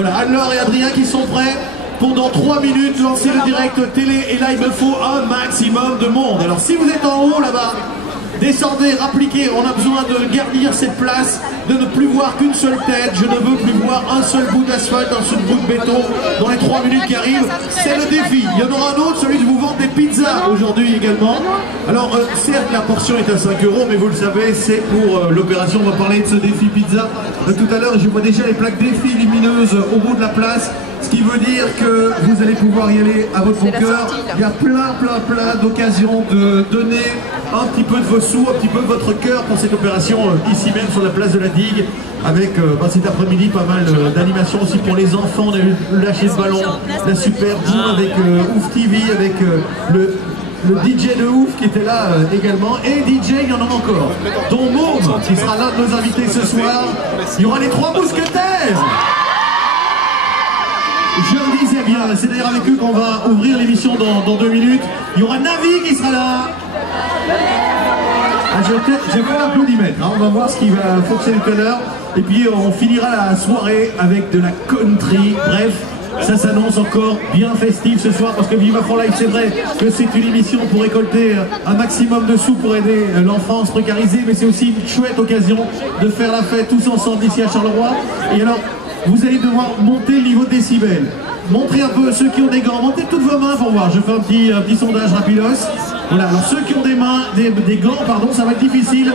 Voilà, Anne-Laure et Adrien qui sont prêts pour dans 3 minutes lancer le direct télé. Et là, il me faut un maximum de monde. Alors si vous êtes en haut là-bas, descendez, rappliquez, on a besoin de garnir cette place, de ne plus voir qu'une seule tête. Je ne veux plus voir un seul bout d'asphalte, un seul bout de béton dans les 3 minutes qui arrivent. C'est le défi. Il y en aura un autre, celui de vous vendre des pizzas aujourd'hui également. Alors certes, la portion est à 5 €, mais vous le savez, c'est pour l'opération. On va parler de ce défi pizza tout à l'heure. Je vois déjà les plaques défi lumineuses au bout de la place. Ce qui veut dire que vous allez pouvoir y aller à votre bon cœur. Il y a plein d'occasions de donner un petit peu de vos sous, un petit peu de votre cœur pour cette opération ici même sur la place de la Digue. Avec cet après-midi pas mal d'animations aussi pour les enfants. On a eu lâcher le ballon, la Super Boom avec Ouf TV, avec le DJ de Ouf qui était là également. Et DJ, il y en a encore. Dont Môme qui sera l'un de nos invités ce soir. Il y aura les 3 mousquetaires. Je le disais bien, c'est d'ailleurs avec eux qu'on va ouvrir l'émission dans 2 minutes. Il y aura Navi qui sera là. Ah, je vais faire l'applaudimètre, hein. On va voir ce qui va fonctionner tout à l'heure. Et puis on finira la soirée avec de la country. Bref, ça s'annonce encore bien festif ce soir parce que Viva for Life, c'est vrai que c'est une émission pour récolter un maximum de sous pour aider l'enfance précarisée, mais c'est aussi une chouette occasion de faire la fête tous ensemble ici à Charleroi. Et alors, vous allez devoir monter le niveau de décibel. Montrez un peu ceux qui ont des gants. Montez toutes vos mains pour voir. Je fais un petit sondage rapidos. Voilà, alors ceux qui ont des mains, des gants, pardon, ça va être difficile.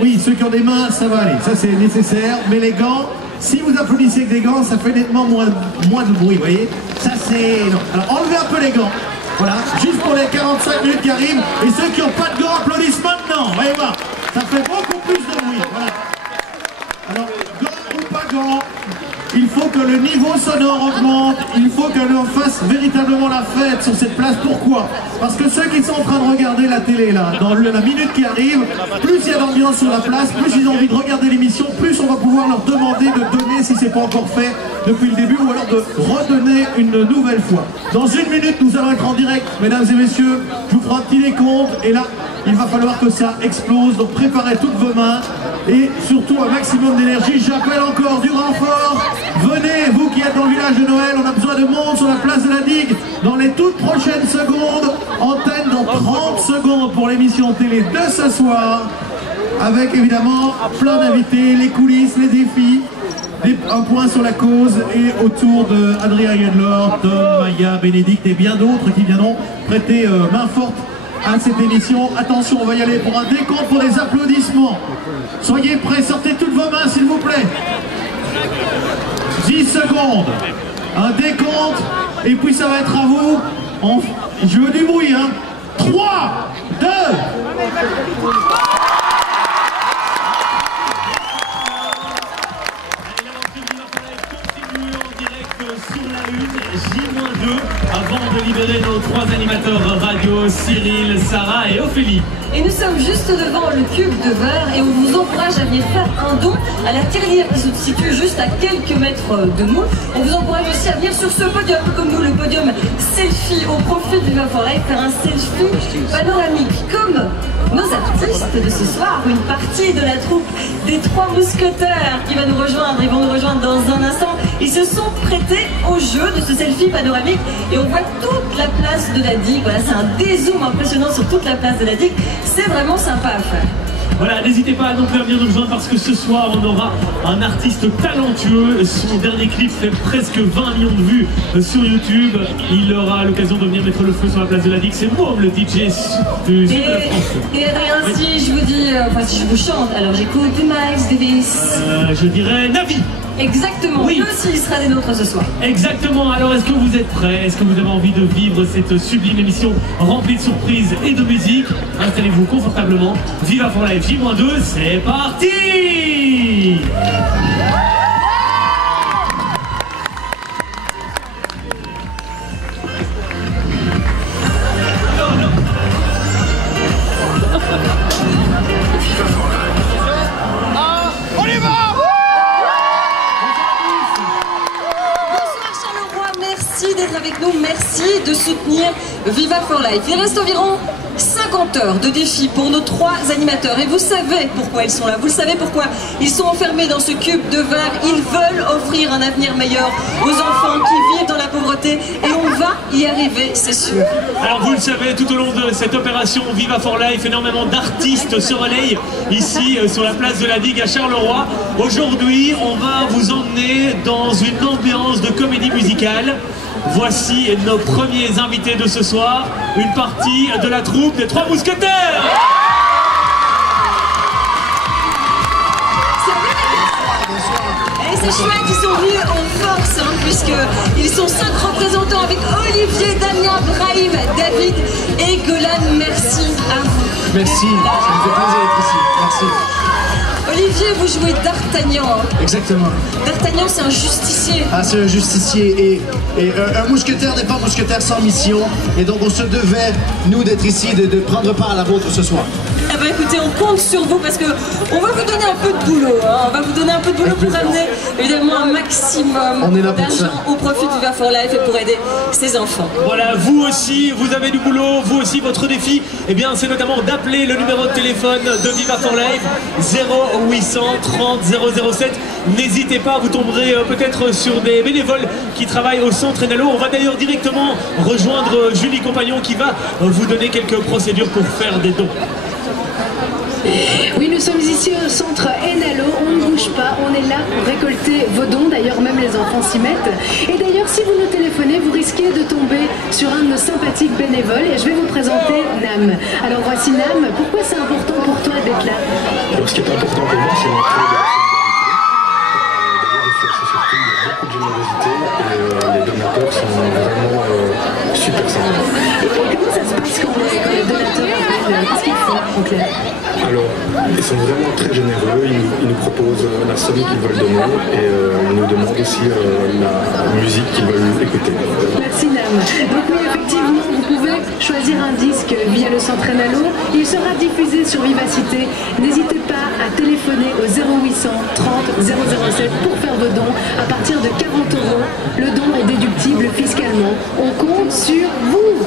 Oui, ceux qui ont des mains, ça va aller. Ça, c'est nécessaire. Mais les gants, si vous applaudissez avec des gants, ça fait nettement moins de bruit, vous voyez. Ça, c'est... Alors, enlevez un peu les gants. Voilà, juste pour les 45 minutes qui arrivent. Et ceux qui n'ont pas de gants, applaudissent maintenant. Voyez voir, ça fait beaucoup plus de bruit. Voilà. Alors, gants ou pas gants, il faut que le niveau sonore augmente, il faut que l'on fasse véritablement la fête sur cette place. Pourquoi? Parce que ceux qui sont en train de regarder la télé là, dans la minute qui arrive, plus il y a d'ambiance sur la place, plus ils ont envie de regarder l'émission, plus on va pouvoir leur demander de donner si c'est pas encore fait depuis le début, ou alors de redonner une nouvelle fois. Dans 1 minute, nous allons être en direct, mesdames et messieurs, je vous ferai un petit décompte, et là, il va falloir que ça explose, donc préparez toutes vos mains, et surtout un maximum d'énergie. J'appelle encore du renfort. Venez, vous qui êtes dans le village de Noël, on a besoin de monde sur la place de la Digue dans les toutes prochaines secondes. Antenne dans 30 secondes pour l'émission télé de ce soir, avec évidemment plein d'invités, les coulisses, les défis, un point sur la cause et autour de Adrien et Anne-Laure, Tom, Maya, Bénédicte et bien d'autres qui viendront prêter main forte à cette émission. Attention, on va y aller pour un décompte pour les applaudissements. Soyez prêts, sortez toutes vos mains s'il vous plaît. 10 secondes, un décompte, et puis ça va être à vous. Je veux du bruit, hein. 3, 2... J-2 avant de libérer nos 3 animateurs radio, Cyril, Sarah et Ophélie. Et nous sommes juste devant le cube de verre et on vous encourage à venir faire un don à la tirelire qui se situe juste à quelques mètres de nous. On vous encourage aussi à venir sur ce podium, un peu comme nous, le podium selfie au profit du Viva for Life, faire un selfie panoramique comme nos artistes de ce soir, une partie de la troupe des 3 mousquetaires qui va nous rejoindre. Ils vont nous rejoindre dans un instant. Ils se sont prêtés au jeu de ce selfie panoramique et on voit toute la place de la Digue. Voilà, c'est un dézoom impressionnant sur toute la place de la Digue. C'est vraiment sympa à faire. Voilà, n'hésitez pas non plus à venir nous rejoindre parce que ce soir on aura un artiste talentueux. Son dernier clip fait presque 20 millions de vues sur YouTube. Il aura l'occasion de venir mettre le feu sur la place de la Digue. C'est Môme, le DJ du sud de la France. Et Adrien, si je vous dis, enfin si je vous chante, alors j'écoute Miles Davis. Je dirais Navi. Exactement, oui. Lui aussi il sera des nôtres ce soir. Exactement, alors est-ce que vous êtes prêts? Est-ce que vous avez envie de vivre cette sublime émission remplie de surprises et de musique? Installez-vous confortablement. Viva for Life J-2, c'est parti! Avec nous, merci de soutenir Viva for Life. Il reste environ 50 heures de défi pour nos 3 animateurs. Et vous savez pourquoi ils sont là, vous le savez pourquoi ils sont enfermés dans ce cube de verre. Ils veulent offrir un avenir meilleur aux enfants qui vivent dans la pauvreté. Et on va y arriver, c'est sûr. Alors vous le savez, tout au long de cette opération Viva for Life, énormément d'artistes se relayent ici sur la place de la Digue à Charleroi. Aujourd'hui, on va vous emmener dans une ambiance de comédie musicale. Voici nos premiers invités de ce soir, une partie de la troupe des Trois Mousquetaires. Et c'est chouette, ils sont venus en force, hein, puisqu'ils sont 5 représentants avec Olivier, Damien, Brahim, David et Golan. Merci à vous. Merci, ça me fait plaisir d'être ici. Merci. Olivier, vous jouez D'Artagnan. Exactement. D'Artagnan, c'est un justicier. Ah, c'est un justicier et un mousquetaire n'est pas mousquetaire sans mission. Et donc on se devait, nous, d'être ici, de prendre part à la vôtre ce soir. Eh ben écoutez, on compte sur vous parce que on va vous donner un peu de boulot. Hein. On va vous donner un peu de boulot pour amener évidemment un maximum d'argent au profit du Viva for Life et pour aider ces enfants. Voilà, vous aussi, vous avez du boulot, vous aussi, votre défi, eh bien, c'est notamment d'appeler le numéro de téléphone de Viva for Life, 0800 30 007. N'hésitez pas, vous tomberez peut-être sur des bénévoles qui travaillent au centre Enalo. On va d'ailleurs directement rejoindre Julie Compagnon qui va vous donner quelques procédures pour faire des dons. Oui, nous sommes ici au centre Enalo, on ne bouge pas, on est là pour récolter vos dons, d'ailleurs même les enfants s'y mettent. Et d'ailleurs si vous nous téléphonez, vous risquez de tomber sur un de nos sympathiques bénévoles et je vais vous présenter Nam. Alors voici Nam, pourquoi c'est important pour toi d'être là? Alors ce qui est important pour moi, c'est l'entrée de la solidarité. Il y a beaucoup de générosité et les donateurs sont vraiment super sympas. Et comment ça se passe quand les donateurs appellent? Qu'est-ce qu'ils font en clair? Alors, ils sont vraiment très généreux, ils nous proposent la somme qu'ils veulent donner et ils nous demandent aussi la musique qu'ils veulent écouter. Merci Nam. Donc oui, effectivement, vous pouvez choisir un disque via le centre Enalo. Il sera diffusé sur Vivacité. N'hésitez pas à téléphoner au 0800 30 007 pour faire vos dons. À partir de 40 €, le don est déductible fiscalement. On compte sur vous.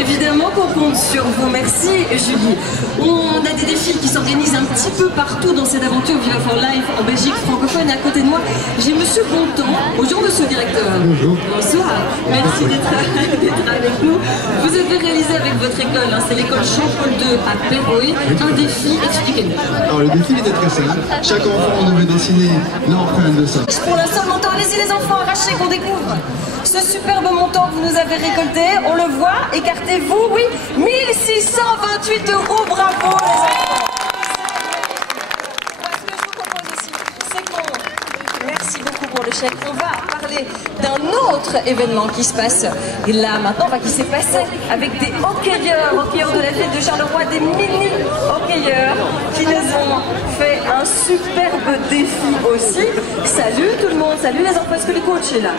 Évidemment qu'on compte sur vous, merci Julie. On a des défis qui s'organisent un petit peu partout dans cette aventure Viva for Life en Belgique francophone. Et à côté de moi, j'ai Monsieur Bontemps. Bonjour Monsieur le Directeur. Bonjour. Bonsoir. Merci d'être avec nous. Vous avez réalisé avec votre école, hein, c'est l'école Jean-Paul II à Péroé, un défi, expliquez-nous. Alors le défi était très simple. Chaque enfant devait dessiner l'empreinte de sa. Pour le seul montant, allez-y les enfants, arrachez qu'on découvre ce superbe montant que vous nous avez récolté. On le voit, écartez-vous, oui, 1628 €, bravo les enfants. Ce que je vous propose aussi, c'est qu'on... Merci beaucoup pour le chèque. On va parler d'un autre événement qui se passe là maintenant, qui s'est passé avec des hockeyeurs de la ville de Charleroi, des mini-hockeyeurs qui nous ont fait un superbe défi aussi. Salut tout le monde, salut les enfants, est-ce que le coach est là?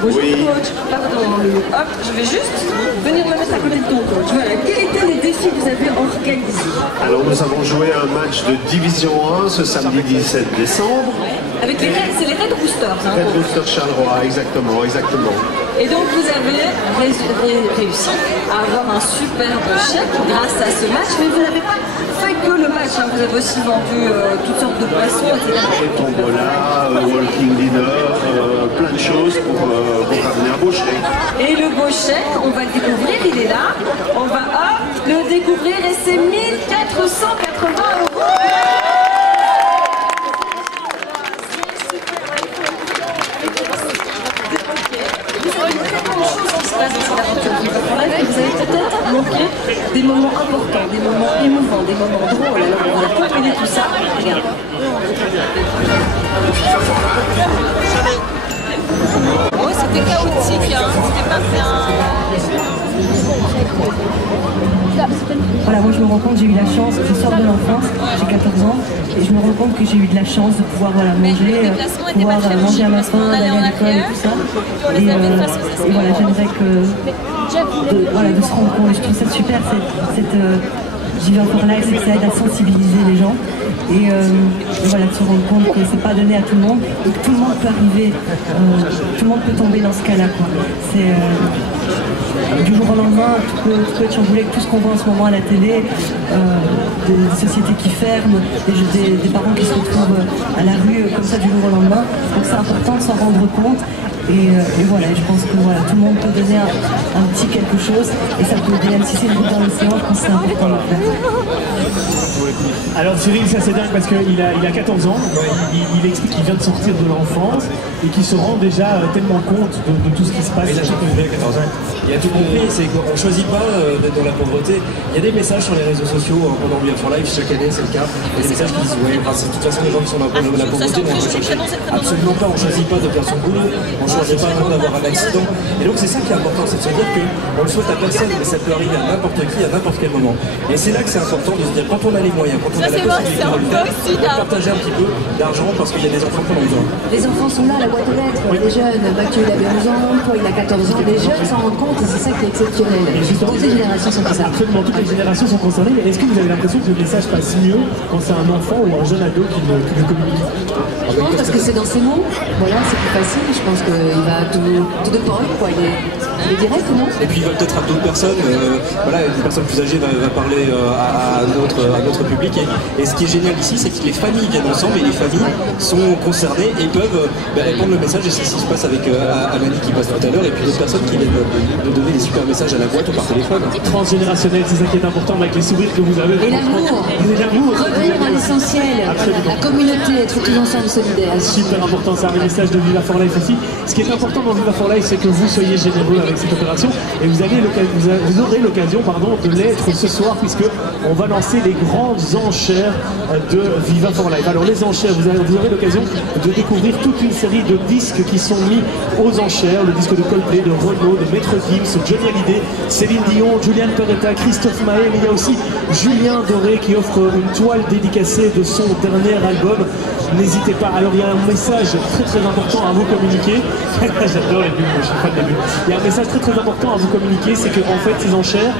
Bonjour coach, pardon, hop, je vais juste venir me mettre à côté de ton coach. Voilà, quels étaient les défis que vous avez organisés? Alors nous avons joué un match de Division 1 ce samedi 17 décembre. Avec les Red, c'est les Red Roosters. Hein, Red Rooster Charleroi, exactement. Et donc vous avez réussi à avoir un superbe chèque grâce à ce match, mais vous n'avez pas fait que le match, hein, vous avez aussi vendu toutes sortes de boissons, etc. Tombola, walking dinner, plein de choses pour ramener un beau chèque. Et le beau chèque, on va le découvrir, il est là. On va le découvrir et c'est 1480 €. Vous avez peut-être manqué des moments importants, des moments émouvants, des moments drôles. Alors on va pas connaître tout ça. Regarde. Oh, c'était chaotique, hein. C'était pas bien. Voilà, moi je me rends compte, j'ai eu la chance, je sors de l'enfance, j'ai 14 ans, et je me rends compte que j'ai eu de la chance de pouvoir manger, pouvoir manger à ma faim, d'aller à l'école et tout ça. Et voilà, j'aimerais que de se rendre compte, je trouve ça super, Viva for Life, c'est que ça aide à sensibiliser les gens. Et voilà, de se rendre compte que c'est pas donné à tout le monde et que tout le monde peut arriver, tout le monde peut tomber dans ce cas-là, quoi. C'est du jour au lendemain, tout peut être chamboulé avec tout ce qu'on voit en ce moment à la télé, des sociétés qui ferment, des parents qui se retrouvent à la rue comme ça du jour au lendemain. Donc c'est important de s'en rendre compte. Et voilà, je pense que voilà, tout le monde peut donner un petit quelque chose et ça peut aider, même si c'est une goutte dans l'océan, je pense que c'est important de le faire. Alors Cyril, c'est assez dingue parce qu'il a 14 ans, il explique qu'il vient de sortir de l'enfance et qu'il se rend déjà tellement compte de tout ce qui se passe. Mais sachant que à 14 ans, il a tout compris, c'est qu'on ne choisit pas d'être dans la pauvreté. Il y a des messages sur les réseaux sociaux pendant Viva for Life, chaque année c'est le cas. Il y a des messages qui disent ouais, de toute façon les gens qui sont dans la pauvreté, on peut chercher. Absolument pas, on ne choisit pas de perdre son boulot, on ne choisit pas d'avoir un accident. Et donc c'est ça qui est important, c'est de se dire qu'on le souhaite à personne, mais ça peut arriver à n'importe qui, à n'importe quel moment. Et c'est là que c'est important de se dire, quand on a les moyens, quand on a la possibilité de le faire, de partager un petit peu d'argent parce qu'il y a des enfants qui en ont besoin. Les enfants sont là à la boîte aux lettres, les jeunes, Mathieu il avait 11 ans, toi il a 14 ans, les jeunes s'en rendent compte et c'est ça qui est exceptionnel. Toutes les générations sont comme ça. Absolument, toutes les générations sont concernées, mais est-ce que vous avez l'impression que le message passe mieux quand c'est un enfant ou un jeune ado qui le communique? Je pense parce que c'est dans ses mots, voilà, c'est plus facile, je pense qu'il va tout de point, quoi, il est direct, non? Et puis il va peut-être à d'autres personnes, voilà, une personne plus âgée va parler à notre public. Et ce qui est génial ici, c'est que les familles viennent ensemble et les familles sont concernées et peuvent répondre le message. Et c'est ce qui se passe avec Amani qui passe tout à l'heure et puis d'autres personnes qui viennent de donner des super messages à la boîte ou par téléphone. Transgénérationnel, c'est ça qui est important avec les sourires que vous avez. Et l'amour. Revenir à l'essentiel, la communauté, être tous ensemble solidaires. Super important, c'est un message de Viva for Life aussi. Ce qui est important dans Viva for Life, c'est que vous soyez généreux avec cette opération et vous aurez l'occasion de l'être ce soir puisque on va lancer les grandes enchères de Viva for Life. Alors les enchères, vous aurez l'occasion de découvrir toute une série de disques qui sont mis aux enchères, le disque de Coldplay, de Renaud, de Maître Gims, Johnny Hallyday, Céline Dion, Julian Peretta, Christophe Maé, mais il y a aussi Julien Doré qui offre une toile dédicacée de son dernier album. N'hésitez pas. Alors il y a un message très important à vous communiquer. J'adore les bulles, je suis fan des bulles. Il y a un message très important à vous communiquer, c'est que en fait ces enchères,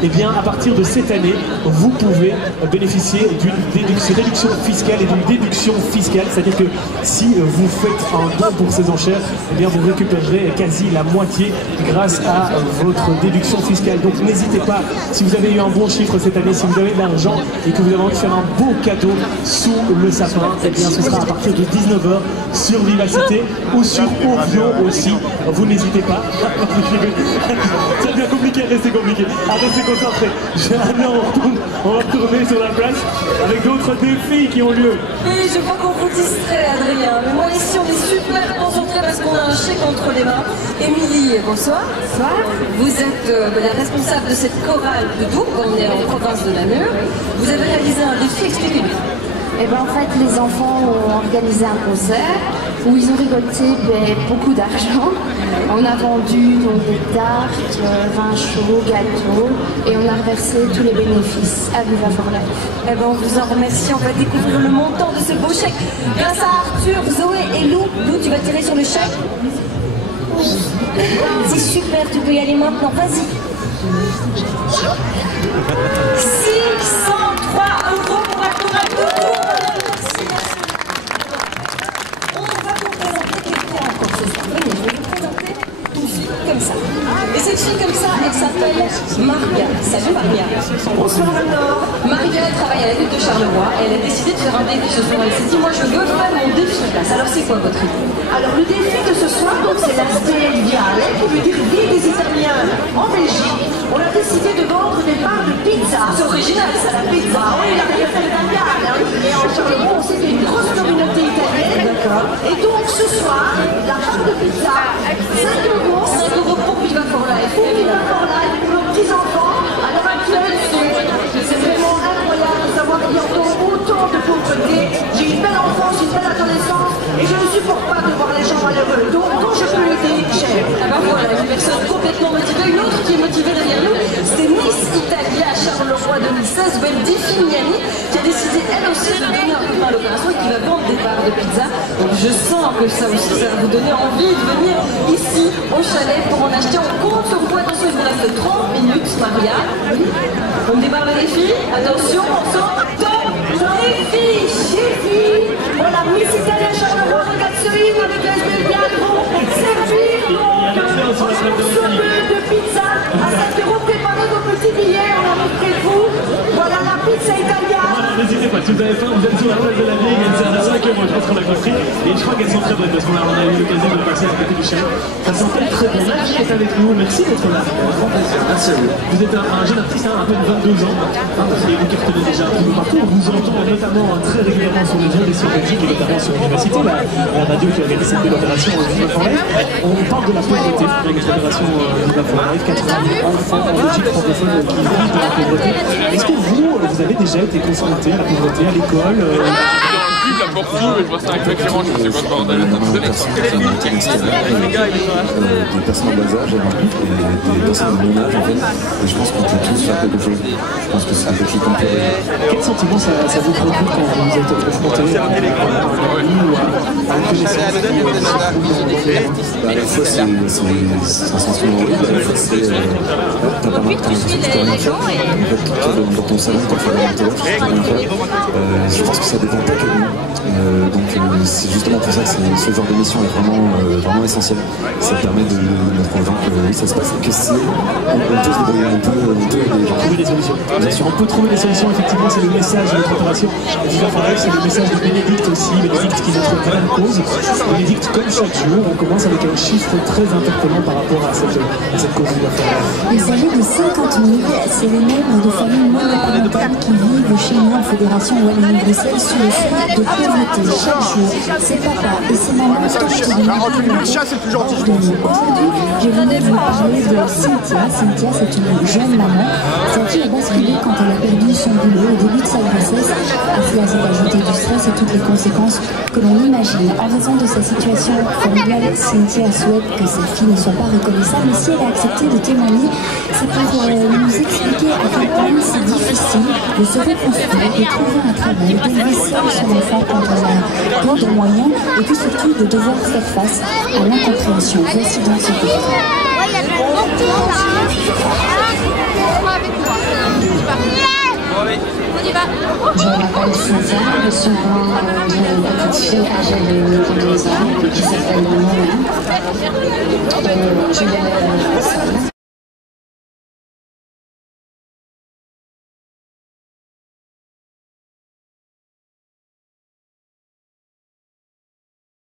eh bien à partir de cette année, vous pouvez bénéficier d'une réduction fiscale et d'une déduction fiscale. C'est-à-dire que si vous faites un don pour ces enchères, eh bien vous récupérerez quasi la moitié grâce à votre déduction fiscale. Donc n'hésitez pas, si vous avez eu un bon chiffre cette année, si vous avez de l'argent et que vous avez envie de faire un beau cadeau sous le sapin, eh bien ce sera à partir de 19h sur Vivacité ou sur Orion aussi. Vous n'hésitez pas. Ça devient compliqué, restez compliqué. Restez concentrés. On va retourner sur la place avec d'autres défis qui ont lieu. Oui, je crois qu'on vous distrait, Adrien. Mais moi ici, on est super concentrés parce qu'on a un chèque entre les mains. Émilie, bonsoir. Bonsoir. Vous êtes la responsable de cette chorale de Doubs, on est en province de Namur. Vous avez réalisé un défi, expliquez-nous. Eh ben, en fait, les enfants ont organisé un concert où ils ont récolté beaucoup d'argent. On a vendu donc, des tartes, vin chaud, gâteaux et on a reversé tous les bénéfices à Viva for Life. Eh ben, on vous en remercie. On va découvrir le montant de ce beau chèque grâce à Arthur, Zoé et Lou. Lou, tu vas tirer sur le chèque? Oui. C'est super, tu peux y aller maintenant. Vas-y. 603 € pour la chorale de Doubs. Comme ça. Et cette fille comme ça, elle s'appelle Maria. Salut Maria. Bonsoir alors. Maria, elle travaille à la ville de Charleroi et elle a décidé de faire un défi ce soir. Elle s'est dit, moi je veux faire mon défi sur place. Alors c'est quoi votre idée? Alors le défi de ce soir, donc c'est la Viale, qui veut dire ville des Italiens en Belgique. On a décidé de vendre des parts de pizza. C'est original ça, la pizza. Oui, la pizza italienne. Et en Charleroi, on sait qu'il y a une grosse communauté italienne. D'accord. Et donc ce soir, la part de pizza, 5 €. 5 € pour Viva for Life. Pour Viva for Life, pour nos petits-enfants. À l'heure actuelle, c'est vraiment incroyable de savoir qu'il y a encore autant de pauvreté. J'ai une belle enfance, une belle adolescence et je ne supporte pas de voir les gens malheureux. Donc quand je peux aider, j'aime. Ah ben voilà, une personne complètement motivée. Une autre qui est motivée derrière nous, c'est Miss Italia à Charleroi 2016, Wendy Finiani, qui a décidé elle aussi de donner un peu de pain à l'opération et qui va vendre des parts de pizza. Donc je sens que ça aussi, ça va vous donner envie de venir ici au chalet pour en acheter. On compte sur vous, attention, il vous reste 30 minutes, Maria. Oui. On démarre le défi. Attention, on sort top défi. Chérie, voilà, Miss Italia Charleroi, regarde ce hymne avec les médias vont servir de pizza à 7 €. Préparez vos petits billets, on en est vous. Voilà la pizza italienne. N'hésitez pas, si vous avez faim, vous êtes sur la place de la ville, il y a une salle à 5 €, je pense qu'on l'a compris. Et je crois qu'elles sont très bonnes parce qu'on a eu l'occasion de passer à côté du chien. Ça sentait très bon. Merci d'être avec nous, merci d'être là. Merci à vous. Vous êtes un jeune artiste, à peine 22 ans, et vous cartonnez déjà un peu partout. On vous entend notamment très régulièrement sur les ondes et sur Belgique, et notamment sur l'université, la radio qui organise cette belle opération Viva for Life. On parle de la pauvreté avec cette opération Viva for Life, 80 enfants en Belgique francophone qui vivent de la pauvreté. Est-ce que vous avez déjà été confronté à la pauvreté à l'école La Porto, mais je vois ça avec récurrent, je sais pas de bordel. Des personnes en bas âge et des personnes de mon âge en fait. Et je pense qu'on peut tous faire quelque chose. Je pense que c'est quelque chose qu'on peut faire. Quel sentiment ça vous procure quand vous êtes confronté à un ami ou à une connaissance? À la fois c'est un sentiment horrible, à la fois c'est t'as pas marre, t'as l'impression que tu peux rien faire. En fait, toi dans ton salon, quand tu fais la montée, tu peux rien faire. Je pense que ça dépend pas que de nous. Donc c'est justement pour ça que ce genre de mission est vraiment essentiel. Ça permet de mettre en avant que oui, ça se passe. Que si on peut se débrouiller, on peut aider les gens. Trouver des solutions. Bien sûr, on peut trouver des solutions, effectivement, c'est le message de notre opération Viva for Life, c'est le message de Bénédicte aussi, Bénédicte qui est notre grande cause. Bénédicte, comme chaque jour, on commence avec un chiffre très interpellant par rapport à cette cause Viva for Life. Il s'agit de 50 000, c'est les membres de familles monoparentales qui vivent chez nous en Fédération Wallonie-Bruxelles sous le seuil de pauvreté. Chaque jour, ses papas et ses mamans tentent de nous Aujourd'hui, je voulais vous parler de Cynthia. Cynthia, c'est une jeune maman. Sa fille a basculé quand elle a perdu son boulot au début de sa grossesse. À cela s'est ajouté du stress et toutes les conséquences que l'on imagine. En raison de sa situation familiale, Cynthia souhaite que sa fille ne soit pas reconnaissable. Et si elle a accepté de témoigner, c'est pour nous expliquer à quel point c'est difficile de se reconstruire, de trouver un travail, d'élever seul son enfant quand on a peu de moyens et puis surtout de devoir faire face à l'incompréhension. Voici donc ce que je m'appelle Cynthia, je suis une petite fille âgée de 12 ans qui s'appelle Mouna. Je l'ai